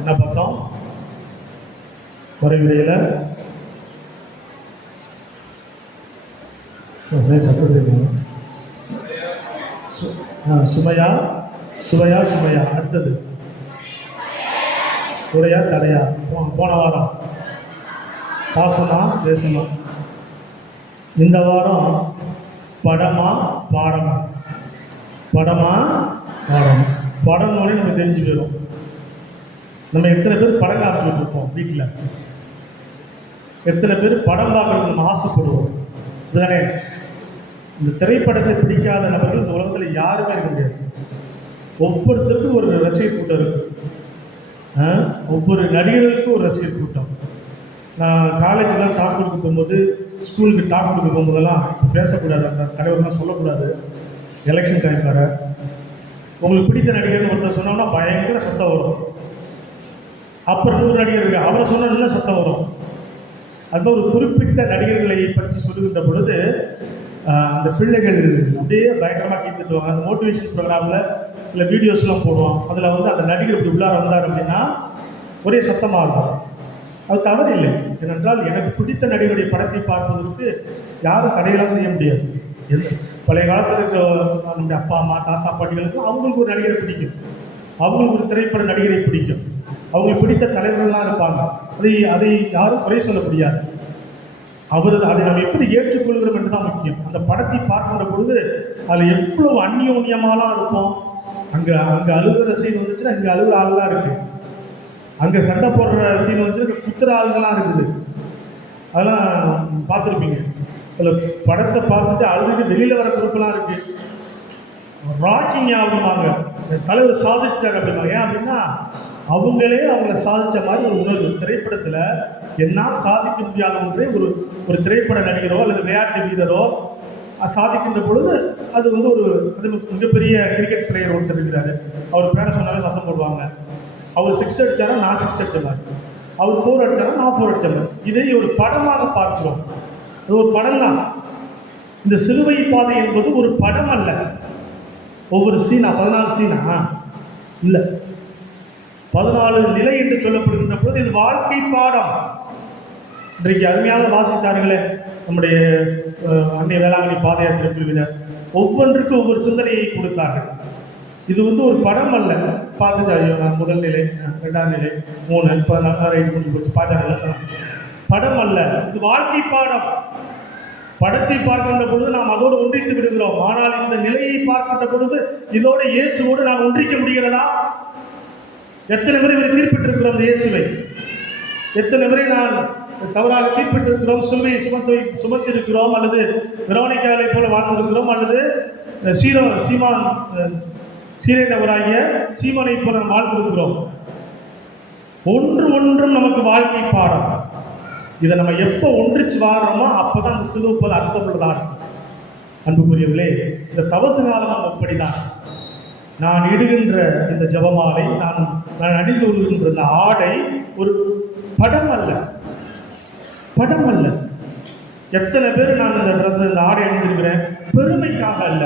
என்ன பார்த்தோம்? வரைவிடையில் சத்தம் சுமையா சுவையா சுமையா. அடுத்தது குறையா தடையா. போன வாரம் பாசமா பேசமா. இந்த வாரம் படமா பாடமா. படமா பாடமா. படம்னோடனே நமக்கு தெரிஞ்சு போயிடும். நம்ம எத்தனை பேர் படம் காமிச்சுட்டு இருப்போம் வீட்டில்? எத்தனை பேர் படம் பார்க்கறதுக்கு நம்ம ஆசைப்படுவோம்? இதுதானே. இந்த திரைப்படத்தை பிடிக்காத நபர்கள் இந்த உலகத்தில் யாருமே இருக்க முடியாது. ஒவ்வொருத்தருக்கும் ஒரு ரசிகர் கூட்டம் இருக்கு. ஒவ்வொரு நடிகர்களுக்கும் ஒரு ரசிகர் கூட்டம். நான் காலேஜில் டாக் கொடுக்க போகும்போது, ஸ்கூலுக்கு டாக் கொடுக்க போகும்போதெல்லாம் பேசக்கூடாது, அந்த தலைவர்லாம் சொல்லக்கூடாது. எலெக்ஷன் டைம் வர உங்களுக்கு பிடித்த நடிகர்னு ஒருத்தர் சொன்னோம்னா பயங்கர சத்தம் வரும். அப்புறம் இன்னொரு நடிகர் இருக்கு, அவரை சொன்னால் இன்னும் சத்தம் வரும். அதுதான் ஒரு குறிப்பிட்ட நடிகர்களை பற்றி சொல்லுகின்ற பொழுது அந்த பிள்ளைகள் அப்படியே பயங்கரமாக கேட்டுட்டுவாங்க. அந்த மோட்டிவேஷன் ப்ரோக்ராமில் சில வீடியோஸ்லாம் போடுவோம். அதில் வந்து அந்த நடிகர் இப்படி உள்ளார வந்தார் அப்படின்னா ஒரே சத்தமாக இருக்கும். அது தவறு இல்லை. ஏனென்றால் எனக்கு பிடித்த நடிகருடைய படத்தை பார்ப்பதற்கு யாரும் தடையெல்லாம் செய்ய முடியாது. பழைய காலத்தில் இருக்கிற நம்முடைய அப்பா அம்மா தாத்தா பாட்டிகளுக்கும் அவங்களுக்கு ஒரு நடிகரை பிடிக்கும், அவங்களுக்கு ஒரு திரைப்பட நடிகரை பிடிக்கும், அவங்களுக்கு பிடித்த தலைவர்கள்லாம் இருப்பாங்க. அதை யாரும் குறை சொல்ல முடியாது. அதை நம்ம எப்படி ஏற்றுக்கொள்கிறோம் என்று தான் முக்கியம். அந்த படத்தை பார்க்கின்ற பொழுது அதில் எவ்வளவு அந்நியோன்யமாலாம் இருக்கும். அங்கே அழுகிற சீன் வந்துச்சுன்னா இங்கே அழுகிற ஆளுலாம் இருக்குது. அங்கே சண்டை போடுற சீன் வந்துச்சு குத்துற ஆளுங்கள்லாம் இருக்குது. அதெல்லாம் பார்த்துருப்பீங்க. சில படத்தை பார்த்துட்டு அழுதுட்டு வெளியில் வர குரூப்பெல்லாம் இருக்குது. ராக்கிங் அப்படிம்பாங்க, தலைவர் சாதிச்சிட்டாங்க அப்படிம்பாங்க. ஏன் அப்படின்னா அவங்களே அவங்கள சாதித்த மாதிரி ஒரு உணர்வு. திரைப்படத்தில் என்னால் சாதிக்க முடியாத ஒன்றே ஒரு திரைப்பட நடிகரோ அல்லது விளையாட்டு வீரரோ சாதிக்கின்ற பொழுது அது வந்து அது மிகப்பெரிய கிரிக்கெட் பிளேயர் ஒருத்தர் இருக்கிறாரு. அவர் பேரை சொன்னாலும் சத்தம் போடுவாங்க. அவர் 6 அடித்தாரா நான் 6 அடிச்சேன், அவர் 4 அடித்தாரா நான் 4 அடித்தேன். இதை ஒரு படமாக பார்க்கிறோம். அது ஒரு படம் தான். இந்த சிலுவை பாதை என்பது ஒரு படம் அல்ல. ஒவ்வொரு சீனா 14 சீனா இல்லை, 14 நிலை என்று சொல்லப்படுகின்ற பொழுது இது வாழ்க்கை பாடம். இன்றைக்கு அருமையாக வாசித்தார்களே நம்முடைய அன்னை வேளாங்கண்ணி பாத யாத்திரை குழுவினர். ஒவ்வொன்றுக்கும் ஒவ்வொரு சிந்தனையை கொடுத்தார்கள். இது வந்து ஒரு படம் அல்ல. பார்த்துட்டு முதல் நிலை, 2ஆம் நிலை, 3, 14 முடிஞ்சு போச்சு, பாஜக படம் அல்ல, இது வாழ்க்கை பாடம். படத்தை பார்க்கின்ற பொழுது நாம் அதோடு ஒன்றித்து விடுகிறோம். ஆனால் இந்த நிலையை பார்க்கின்ற பொழுது இதோட இயேசுவோடு நான் ஒன்றிக்க முடிகிறதா? எத்தனை முறை இவரை தீர்ப்பிட்டிருக்கிறோம் இந்த இயேசுவை? எத்தனை முறை நான் தவறாக தீர்ப்பிட்டிருக்கிறோம்? சிலுவையை சுமத்திருக்கிறோம், அல்லது வெரோனிக்காவை போல வாழ்ந்திருக்கிறோம், அல்லது சீரேனவராகிய சீமனை போல வாழ்ந்திருக்கிறோம். ஒன்றும் நமக்கு வாழ்க்கை பாடம். இதை நம்ம எப்போ ஒன்றிச்சு வாழ்றோமோ அப்போதான் அந்த சிலுவை அர்த்தமுள்ளதா இருக்கும். அன்புக்குரியவர்களே, இந்த தவசு காலம் அப்படிதான். நான் இடுகின்ற இந்த ஜபமாலை, நான் அணிந்து கொள்கின்ற இந்த ஆடை ஒரு படம் அல்ல, படம் அல்ல. எத்தனை பேர் நான் இந்த ஆடை அணிந்திருக்கிறேன் பெருமைக்காக அல்ல.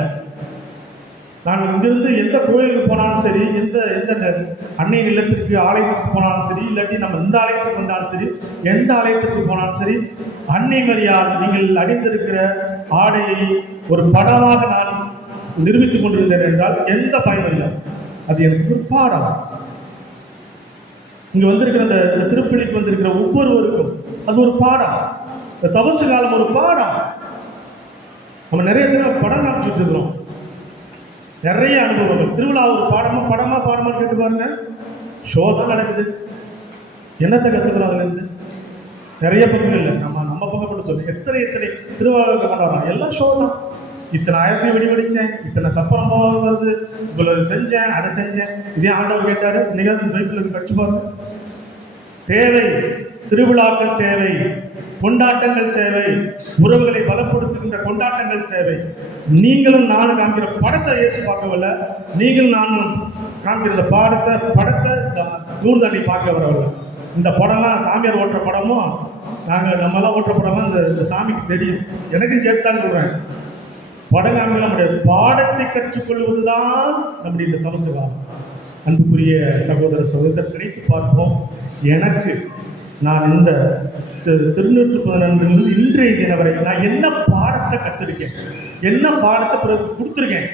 நான் இங்கிருந்து எந்த கோயிலுக்கு போனாலும் சரி, எந்த அன்னை இல்லத்திற்கு ஆலயத்துக்கு போனாலும் சரி, இல்லாட்டி நம்ம இந்த ஆலயத்துக்கு வந்தாலும் சரி, எந்த ஆலயத்துக்கு போனாலும் சரி, அன்னை மரியாள் நீங்கள் அணிந்திருக்கிற ஆடையை ஒரு படமாக நான் நிரூபித்துக் கொண்டிருந்தேன் என்றால் எந்த பயனும் இல்லை. அது எனக்கு ஒரு பாடம். இங்க வந்திருக்கிற இந்த திருப்பலிக்கு வந்திருக்கிற ஒவ்வொருவருக்கும் அது ஒரு பாடம். இந்த தவசு காலம் ஒரு பாடம். நம்ம நிறைய பேர் படம் காமிச்சுட்டு இருக்கிறோம். நிறைய அனுபவங்கள். திருவிழா ஒரு படமா கேட்டு பாருங்க. ஷோ தான் நடக்குது. என்னத்தை கற்றுக்கிறோம் அதுலேருந்து? நிறைய பக்கம் இல்லை, நம்ம பக்கம் மட்டும் சொல்லு. எத்தனை திருவிழா கொண்டாடுறோம், எல்லாம் ஷோ தான். இத்தனை ஆயிரத்தி வெடிச்சேன், இத்தனை தப்பம் வருது, இவ்வளவு செஞ்சேன், அதை செஞ்சேன். இதே ஆண்டவர் கேட்டாரு. இன்னைக்கு பைபிளுக்கு கட்சி பாருங்க. தேவை, திருவிழாக்கள் தேவை, கொண்டாட்டங்கள் தேவை, உறவுகளை பலப்படுத்துகின்ற கொண்டாட்டங்கள் தேவை. நீங்களும் நானும் காண்கிற படத்தை இயேசு பார்க்கவில்லை, நீங்களும் நானும் காண்கிற படத்தை நூறுதண்ணி பார்க்க வரவில்லை. இந்த படம்லாம் சாமியார் ஓட்டுற படமும் நம்மளாம் ஓட்டுற படமும் இந்த சாமிக்கு தெரியும். எனக்கும் கேட்டுதான் சொல்றேன். படம் காமிக்கலாம் முடியாது. பாடத்தை கற்றுக்கொள்வதுதான் நம்முடைய இந்த தவசு காலம். அன்புக்குரிய சகோதர சகோதரர் நினைத்து பார்ப்போம். எனக்கு நான் இந்த திருநூற்று 14 இன்றைய தினம் வரை நான் என்ன பாடத்தை கத்திருக்கேன், என்ன பாடத்தை பிறகு கொடுத்துருக்கேன்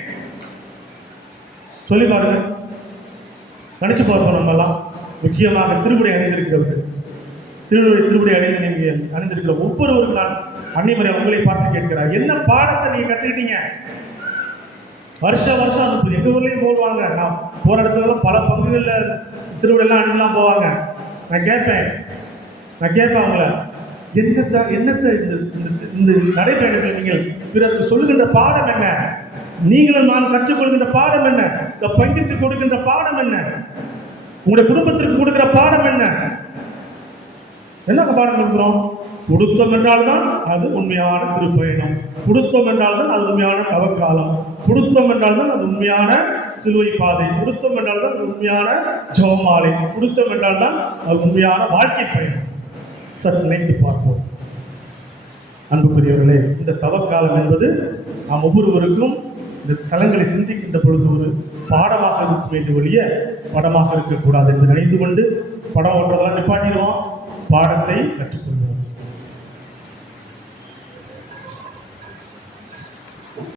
சொல்லி பாருங்க. நினைச்சு பார்ப்போம். நம்மெல்லாம் முக்கியமாக திருமுறை அணிந்திருக்கிறவர்கள், திருமுறை அணிந்து நீங்கள் அணிந்திருக்கிற ஒவ்வொருவரும் நான் அன்னிமரை உங்களை பார்த்து கேட்கிறார், என்ன பாடத்தை நீங்க கற்றுக்கிட்டீங்க? வருஷம் அனுப்புது. எங்கள் ஊர்லேயும் போடுவாங்க. நான் போகிற இடத்துல பல பங்குகளில் திருவிழெல்லாம் அணிஞ்செல்லாம் போவாங்க. நான் கேட்பேன் அவங்கள, என்னத்தை இந்த நடைபயணத்தில் நீங்கள் பிறருக்கு சொல்லுகின்ற பாடம் என்ன? நீங்களும் நான் கற்றுக்கொள்கின்ற பாடம் என்ன? இந்த பங்கிற்கு கொடுக்கின்ற பாடம் என்ன? உங்களுடைய குடும்பத்திற்கு கொடுக்கிற பாடம் என்ன? என்ன பாடம் கொடுக்குறோம்? கொடுத்தோம் என்றால்தான் அது உண்மையான திருப்பயணம், கொடுத்தோம் என்றால்தான் அது உண்மையான தவக்காலம், கொடுத்தோம் என்றால்தான் அது உண்மையான சிலுவை பாதை, கொடுத்தோம் என்றால்தான் அது உண்மையான ஜெபமாலை, கொடுத்தோம் என்றால்தான் அது உண்மையான வாழ்க்கை பயணம். சற்று நினைத்து பார்ப்போம். அன்புக்குரியவர்களே, இந்த தவக்காலம் என்பது நாம் ஒவ்வொருவருக்கும் இந்த ஸ்தலங்களை சிந்திக்கின்ற பொழுது ஒரு பாடமாக இருக்க வேண்டிய ஒழிய படமாக இருக்கக்கூடாது என்று நினைத்து கொண்டு, படம் ஓட்டுறதெல்லாம் நிப்பாட்டிடுவோம், பாடத்தை கற்றுக்கொள்வோம்.